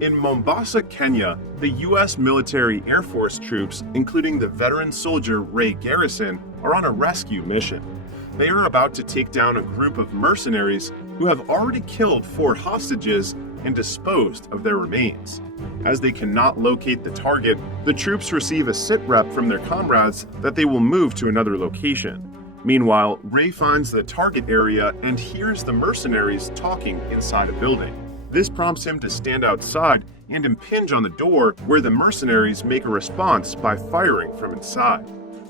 In Mombasa, Kenya, the U.S. military Air Force troops, including the veteran soldier Garrison, are on a rescue mission. They are about to take down a group of mercenaries who have already killed 4 hostages and disposed of their remains. As they cannot locate the target, the troops receive a sitrep from their comrades that they will move to another location. Meanwhile, Ray finds the target area and hears the mercenaries talking inside a building. This prompts him to stand outside and impinge on the door, where the mercenaries make a response by firing from inside.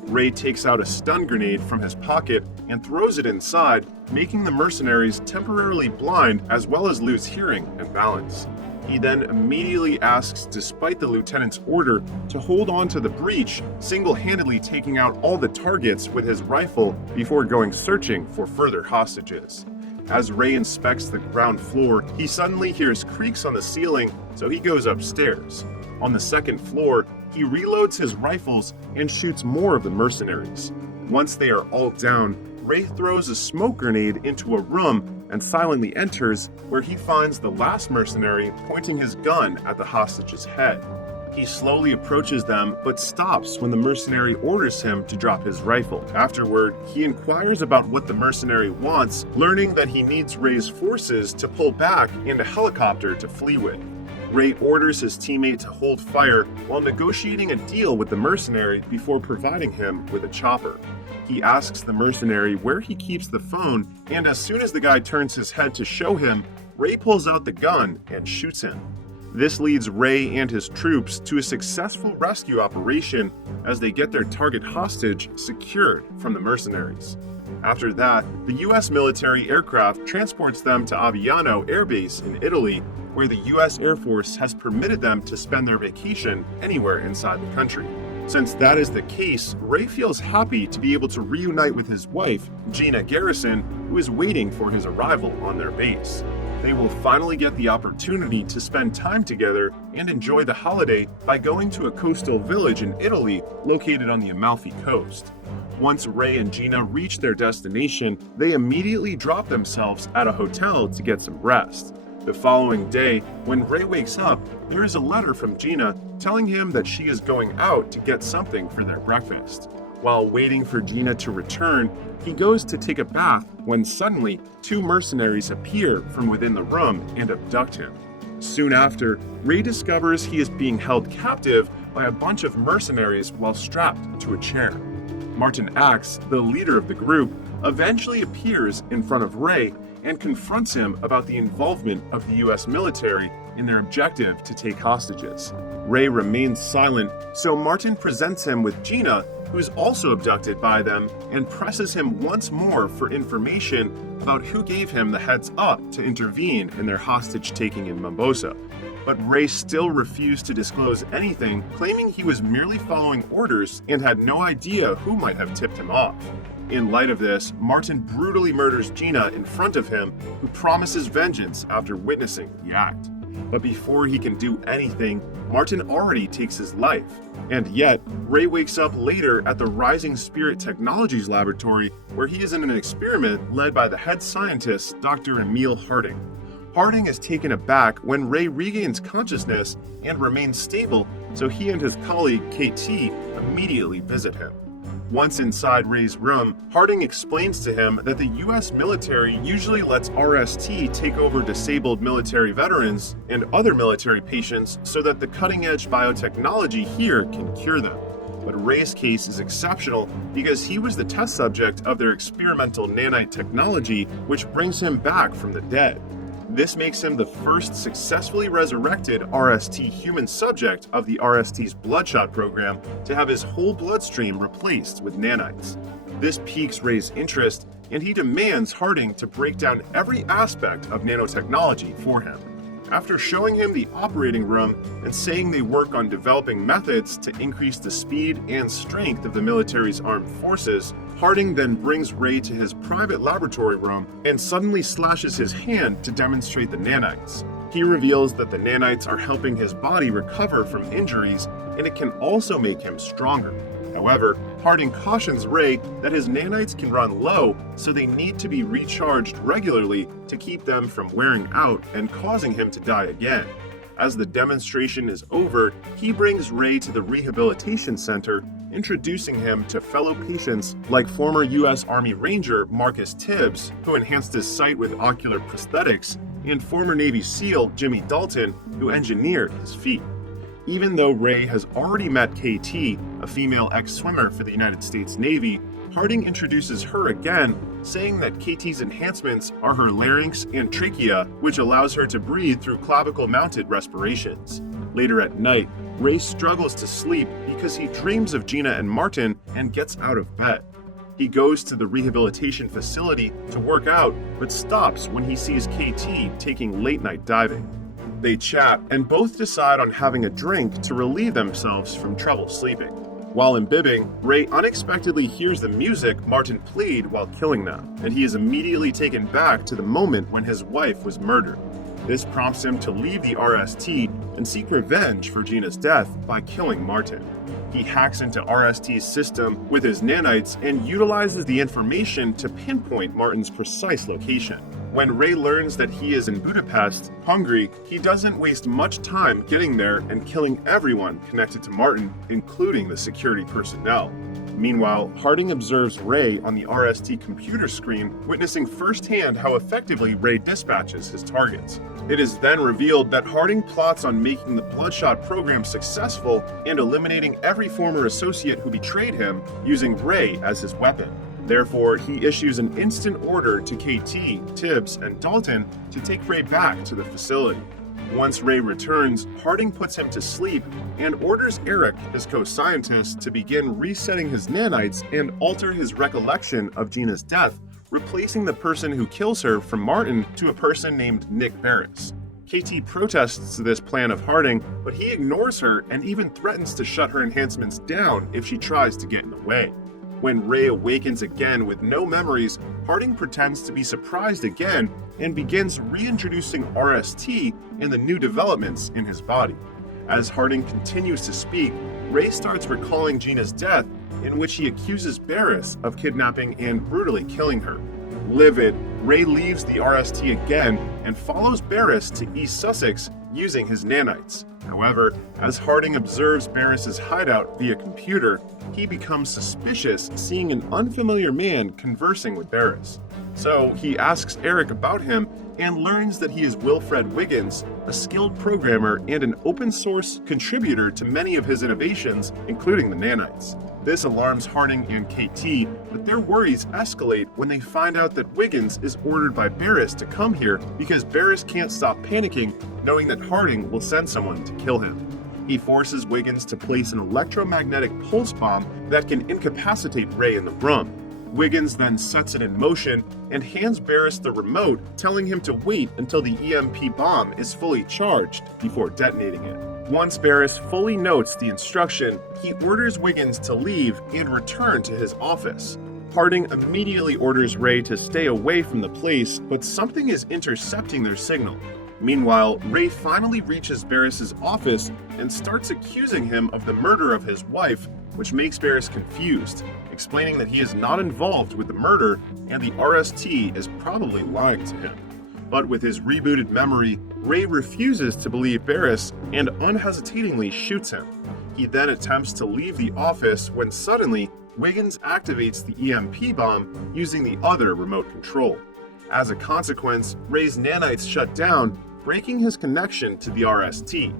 Ray takes out a stun grenade from his pocket and throws it inside, making the mercenaries temporarily blind as well as lose hearing and balance. He then immediately asks, despite the lieutenant's order, to hold on to the breach, single-handedly taking out all the targets with his rifle before going searching for further hostages. As Ray inspects the ground floor, he suddenly hears creaks on the ceiling, so he goes upstairs. On the second floor, he reloads his rifles and shoots more of the mercenaries. Once they are all down, Ray throws a smoke grenade into a room and silently enters, where he finds the last mercenary pointing his gun at the hostage's head. He slowly approaches them, but stops when the mercenary orders him to drop his rifle. Afterward, he inquires about what the mercenary wants, learning that he needs Ray's forces to pull back and a helicopter to flee with. Ray orders his teammate to hold fire while negotiating a deal with the mercenary before providing him with a chopper. He asks the mercenary where he keeps the phone, and as soon as the guy turns his head to show him, Ray pulls out the gun and shoots him. This leads Ray and his troops to a successful rescue operation as they get their target hostage secured from the mercenaries. After that, the U.S. military aircraft transports them to Aviano Air Base in Italy, where the U.S. Air Force has permitted them to spend their vacation anywhere inside the country. Since that is the case, Ray feels happy to be able to reunite with his wife, Gina Garrison, who is waiting for his arrival on their base. They will finally get the opportunity to spend time together and enjoy the holiday by going to a coastal village in Italy located on the Amalfi Coast. Once Ray and Gina reach their destination, they immediately drop themselves at a hotel to get some rest. The following day, when Ray wakes up, there is a letter from Gina telling him that she is going out to get something for their breakfast. While waiting for Gina to return, he goes to take a bath when suddenly 2 mercenaries appear from within the room and abduct him. Soon after, Ray discovers he is being held captive by a bunch of mercenaries while strapped to a chair. Martin Axe, the leader of the group, eventually appears in front of Ray and confronts him about the involvement of the U.S. military in their objective to take hostages. Ray remains silent, so Martin presents him with Gina, who is also abducted by them, and presses him once more for information about who gave him the heads up to intervene in their hostage-taking in Mombasa. But Ray still refused to disclose anything, claiming he was merely following orders and had no idea who might have tipped him off. In light of this, Martin brutally murders Gina in front of him, who promises vengeance after witnessing the act. But before he can do anything, Martin already takes his life. And yet, Ray wakes up later at the Rising Spirit Technologies laboratory, where he is in an experiment led by the head scientist, Dr. Emil Harding. Harding is taken aback when Ray regains consciousness and remains stable, so he and his colleague, KT, immediately visit him. Once inside Ray's room, Harding explains to him that the U.S. military usually lets RST take over disabled military veterans and other military patients so that the cutting-edge biotechnology here can cure them. But Ray's case is exceptional because he was the test subject of their experimental nanite technology, which brings him back from the dead. This makes him the first successfully resurrected RST human subject of the RST's Bloodshot program to have his whole bloodstream replaced with nanites. This piques Ray's interest, and he demands Harding to break down every aspect of nanotechnology for him. After showing him the operating room and saying they work on developing methods to increase the speed and strength of the military's armed forces, Harding then brings Ray to his private laboratory room and suddenly slashes his hand to demonstrate the nanites. He reveals that the nanites are helping his body recover from injuries, and it can also make him stronger. However, Harding cautions Ray that his nanites can run low, so they need to be recharged regularly to keep them from wearing out and causing him to die again. As the demonstration is over, he brings Ray to the rehabilitation center, introducing him to fellow patients like former U.S. Army Ranger Marcus Tibbs, who enhanced his sight with ocular prosthetics, and former Navy SEAL Jimmy Dalton, who engineered his feet. Even though Ray has already met KT, a female ex-swimmer for the United States Navy, Harding introduces her again, saying that KT's enhancements are her larynx and trachea, which allows her to breathe through clavicle-mounted respirations. Later at night, Ray struggles to sleep because he dreams of Gina and Martin and gets out of bed. He goes to the rehabilitation facility to work out, but stops when he sees KT taking late-night diving. They chat and both decide on having a drink to relieve themselves from trouble sleeping. While imbibing, Ray unexpectedly hears the music Martin played while killing them, and he is immediately taken back to the moment when his wife was murdered. This prompts him to leave the RST and seek revenge for Gina's death by killing Martin. He hacks into RST's system with his nanites and utilizes the information to pinpoint Martin's precise location. When Ray learns that he is in Budapest, Hungary, he doesn't waste much time getting there and killing everyone connected to Martin, including the security personnel. Meanwhile, Harding observes Ray on the RST computer screen, witnessing firsthand how effectively Ray dispatches his targets. It is then revealed that Harding plots on making the Bloodshot program successful and eliminating every former associate who betrayed him, using Ray as his weapon. Therefore, he issues an instant order to KT, Tibbs, and Dalton to take Ray back to the facility. Once Ray returns, Harding puts him to sleep and orders Eric, his co-scientist, to begin resetting his nanites and alter his recollection of Gina's death, replacing the person who kills her from Martin to a person named Nick Barris. KT protests this plan of Harding, but he ignores her and even threatens to shut her enhancements down if she tries to get in the way. When Ray awakens again with no memories, Harding pretends to be surprised again and begins reintroducing RST and the new developments in his body. As Harding continues to speak, Ray starts recalling Gina's death, in which he accuses Barris of kidnapping and brutally killing her. Livid, Ray leaves the RST again and follows Barris to East Sussex using his nanites. However, as Harding observes Barris's hideout via computer, he becomes suspicious seeing an unfamiliar man conversing with Barris. So he asks Eric about him and learns that he is Wilfred Wiggins, a skilled programmer and an open-source contributor to many of his innovations, including the nanites. This alarms Harding and KT, but their worries escalate when they find out that Wiggins is ordered by Barris to come here because Barris can't stop panicking, knowing that Harding will send someone to kill him. He forces Wiggins to place an electromagnetic pulse bomb that can incapacitate Ray in the room. Wiggins then sets it in motion and hands Barris the remote, telling him to wait until the EMP bomb is fully charged before detonating it. Once Barris fully notes the instruction, he orders Wiggins to leave and return to his office. Harding immediately orders Ray to stay away from the place, but something is intercepting their signal. Meanwhile, Ray finally reaches Barris's office and starts accusing him of the murder of his wife, which makes Barris confused, explaining that he is not involved with the murder and the RST is probably lying to him. But with his rebooted memory, Ray refuses to believe Barris and unhesitatingly shoots him. He then attempts to leave the office when suddenly Wiggins activates the EMP bomb using the other remote control. As a consequence, Ray's nanites shut down, breaking his connection to the RST.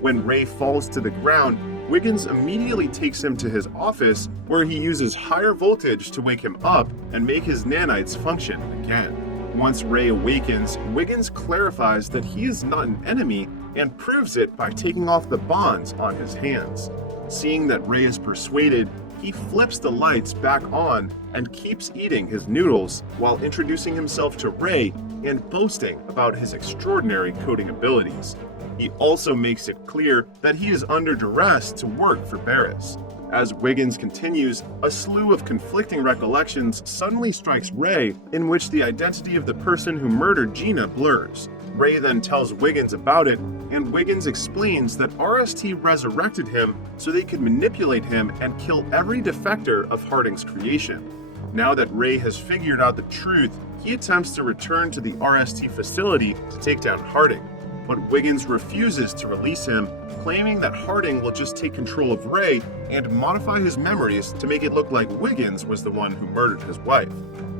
When Ray falls to the ground, Wiggins immediately takes him to his office, where he uses higher voltage to wake him up and make his nanites function again. Once Ray awakens, Wiggins clarifies that he is not an enemy and proves it by taking off the bonds on his hands. Seeing that Ray is persuaded, he flips the lights back on and keeps eating his noodles while introducing himself to Ray and boasting about his extraordinary coding abilities. He also makes it clear that he is under duress to work for Barris. As Wiggins continues, a slew of conflicting recollections suddenly strikes Ray, in which the identity of the person who murdered Gina blurs. Ray then tells Wiggins about it, and Wiggins explains that RST resurrected him so they could manipulate him and kill every defector of Harding's creation. Now that Ray has figured out the truth, he attempts to return to the RST facility to take down Harding. but Wiggins refuses to release him, claiming that Harding will just take control of Ray and modify his memories to make it look like Wiggins was the one who murdered his wife.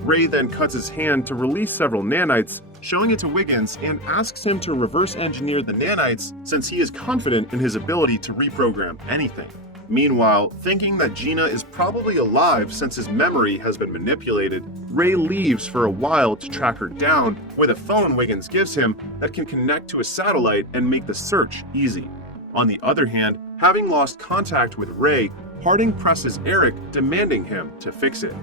Ray then cuts his hand to release several nanites, showing it to Wiggins and asks him to reverse engineer the nanites since he is confident in his ability to reprogram anything. Meanwhile, thinking that Gina is probably alive since his memory has been manipulated, Ray leaves for a while to track her down with a phone Wiggins gives him that can connect to a satellite and make the search easy. On the other hand, having lost contact with Ray, Harding presses Eric, demanding him to fix it.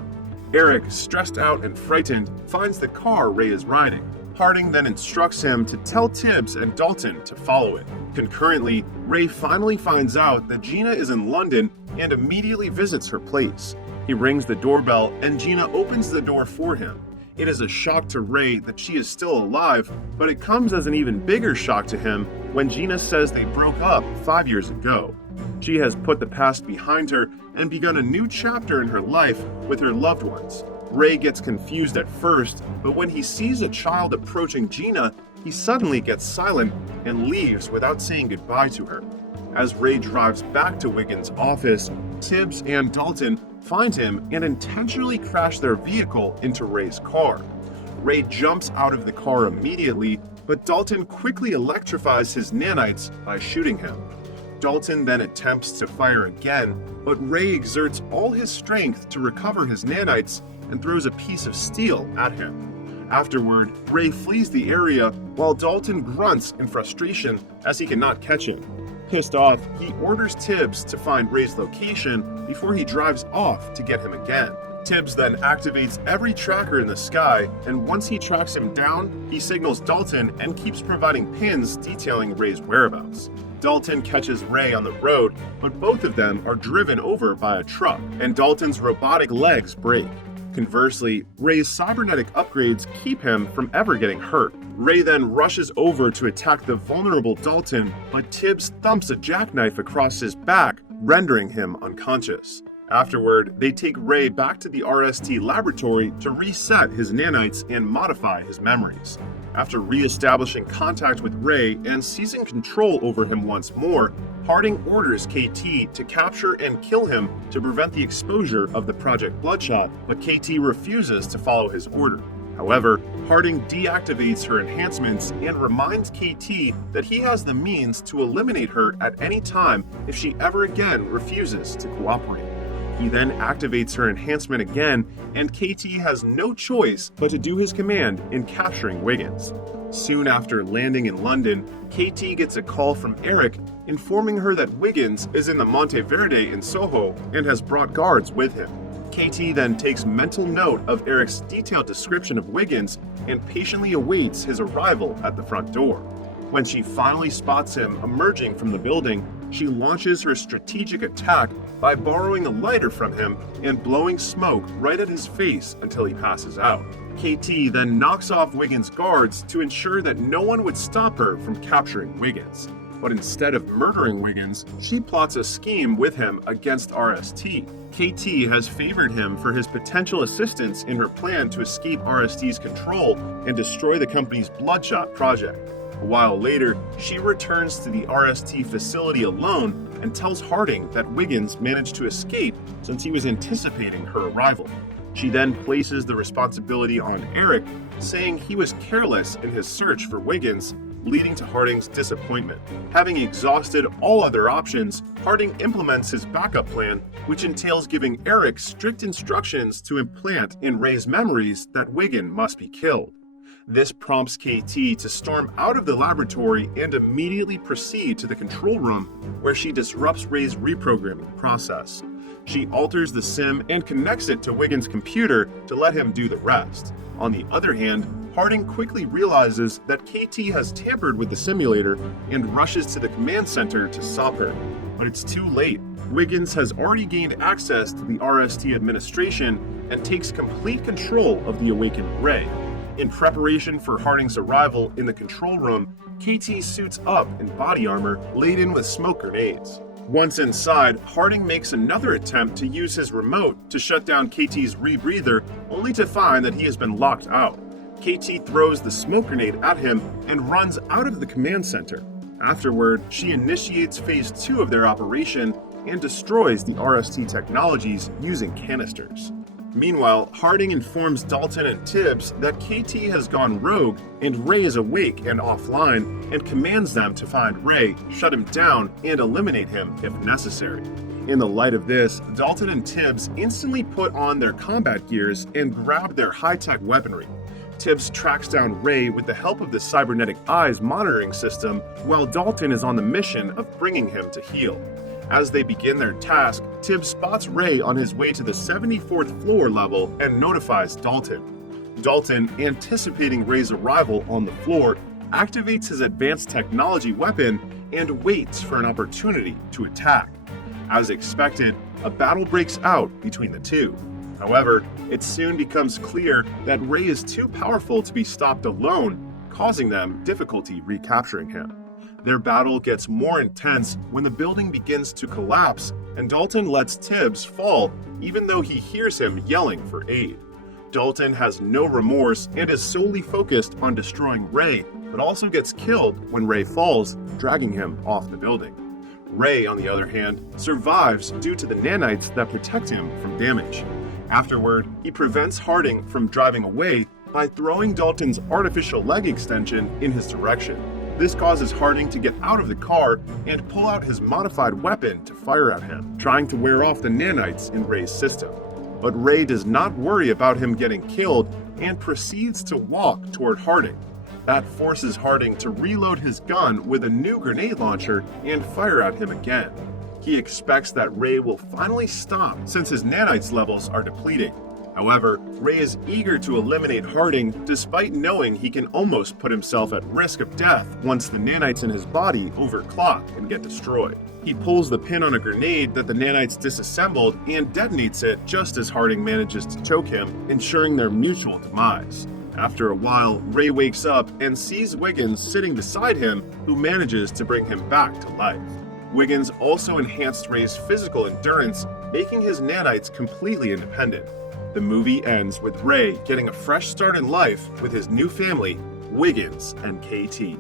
Eric, stressed out and frightened, finds the car Ray is riding. Harding then instructs him to tell Tibbs and Dalton to follow it. Concurrently, Ray finally finds out that Gina is in London and immediately visits her place. He rings the doorbell and Gina opens the door for him. It is a shock to Ray that she is still alive, but it comes as an even bigger shock to him when Gina says they broke up 5 years ago. She has put the past behind her and begun a new chapter in her life with her loved ones. Ray gets confused at first, but when he sees a child approaching Gina, he suddenly gets silent and leaves without saying goodbye to her. As Ray drives back to Wiggins' office, Tibbs and Dalton find him and intentionally crash their vehicle into Ray's car. Ray jumps out of the car immediately, but Dalton quickly electrifies his nanites by shooting him. Dalton then attempts to fire again, but Ray exerts all his strength to recover his nanites and throws a piece of steel at him. Afterward, Ray flees the area while Dalton grunts in frustration as he cannot catch him. Pissed off, he orders Tibbs to find Ray's location before he drives off to get him again. Tibbs then activates every tracker in the sky, and once he tracks him down, he signals Dalton and keeps providing pins detailing Ray's whereabouts. Dalton catches Ray on the road, but both of them are driven over by a truck, and Dalton's robotic legs break. Conversely, Ray's cybernetic upgrades keep him from ever getting hurt. Ray then rushes over to attack the vulnerable Dalton, but Tibbs thumps a jackknife across his back, rendering him unconscious. Afterward, they take Ray back to the RST laboratory to reset his nanites and modify his memories. After re-establishing contact with Ray and seizing control over him once more, Harding orders KT to capture and kill him to prevent the exposure of the Project Bloodshot, but KT refuses to follow his order. However, Harding deactivates her enhancements and reminds KT that he has the means to eliminate her at any time if she ever again refuses to cooperate. He then activates her enhancement again, and KT has no choice but to do his command in capturing Wiggins. Soon after landing in London, KT gets a call from Eric informing her that Wiggins is in the Monteverde in Soho and has brought guards with him. KT then takes mental note of Eric's detailed description of Wiggins and patiently awaits his arrival at the front door. When she finally spots him emerging from the building, she launches her strategic attack by borrowing a lighter from him and blowing smoke right at his face until he passes out. KT then knocks off Wiggins' guards to ensure that no one would stop her from capturing Wiggins. But instead of murdering Wiggins, she plots a scheme with him against RST. KT has favored him for his potential assistance in her plan to escape RST's control and destroy the company's Bloodshot project. A while later, she returns to the RST facility alone and tells Harding that Wiggins managed to escape since he was anticipating her arrival. She then places the responsibility on Eric, saying he was careless in his search for Wiggins, leading to Harding's disappointment. Having exhausted all other options, Harding implements his backup plan, which entails giving Eric strict instructions to implant in Ray's memories that Wiggins must be killed. This prompts KT to storm out of the laboratory and immediately proceed to the control room, where she disrupts Ray's reprogramming process. She alters the sim and connects it to Wiggins' computer to let him do the rest. On the other hand, Harding quickly realizes that KT has tampered with the simulator and rushes to the command center to stop her. But it's too late. Wiggins has already gained access to the RST administration and takes complete control of the awakened Ray. In preparation for Harding's arrival in the control room, KT suits up in body armor laden with smoke grenades. Once inside, Harding makes another attempt to use his remote to shut down KT's rebreather, only to find that he has been locked out. KT throws the smoke grenade at him and runs out of the command center. Afterward, she initiates Phase 2 of their operation and destroys the RST technologies using canisters. Meanwhile, Harding informs Dalton and Tibbs that KT has gone rogue and Ray is awake and offline, and commands them to find Ray, shut him down, and eliminate him if necessary. In the light of this, Dalton and Tibbs instantly put on their combat gears and grab their high-tech weaponry. Tibbs tracks down Ray with the help of the cybernetic eyes monitoring system, while Dalton is on the mission of bringing him to heal. As they begin their task, Tibbs spots Ray on his way to the 74th floor level and notifies Dalton. Dalton, anticipating Ray's arrival on the floor, activates his advanced technology weapon and waits for an opportunity to attack. As expected, a battle breaks out between the two. However, it soon becomes clear that Ray is too powerful to be stopped alone, causing them difficulty recapturing him. Their battle gets more intense when the building begins to collapse and Dalton lets Tibbs fall even though he hears him yelling for aid. Dalton has no remorse and is solely focused on destroying Ray, but also gets killed when Ray falls, dragging him off the building. Ray, on the other hand, survives due to the nanites that protect him from damage. Afterward, he prevents Harding from driving away by throwing Dalton's artificial leg extension in his direction. This causes Harding to get out of the car and pull out his modified weapon to fire at him, trying to wear off the nanites in Ray's system. But Ray does not worry about him getting killed and proceeds to walk toward Harding. That forces Harding to reload his gun with a new grenade launcher and fire at him again. He expects that Ray will finally stop since his nanites levels are depleting. However, Ray is eager to eliminate Harding despite knowing he can almost put himself at risk of death once the nanites in his body overclock and get destroyed. He pulls the pin on a grenade that the nanites disassembled and detonates it just as Harding manages to choke him, ensuring their mutual demise. After a while, Ray wakes up and sees Wiggins sitting beside him, who manages to bring him back to life. Wiggins also enhanced Ray's physical endurance, making his nanites completely independent. The movie ends with Ray getting a fresh start in life with his new family, Wiggins and KT.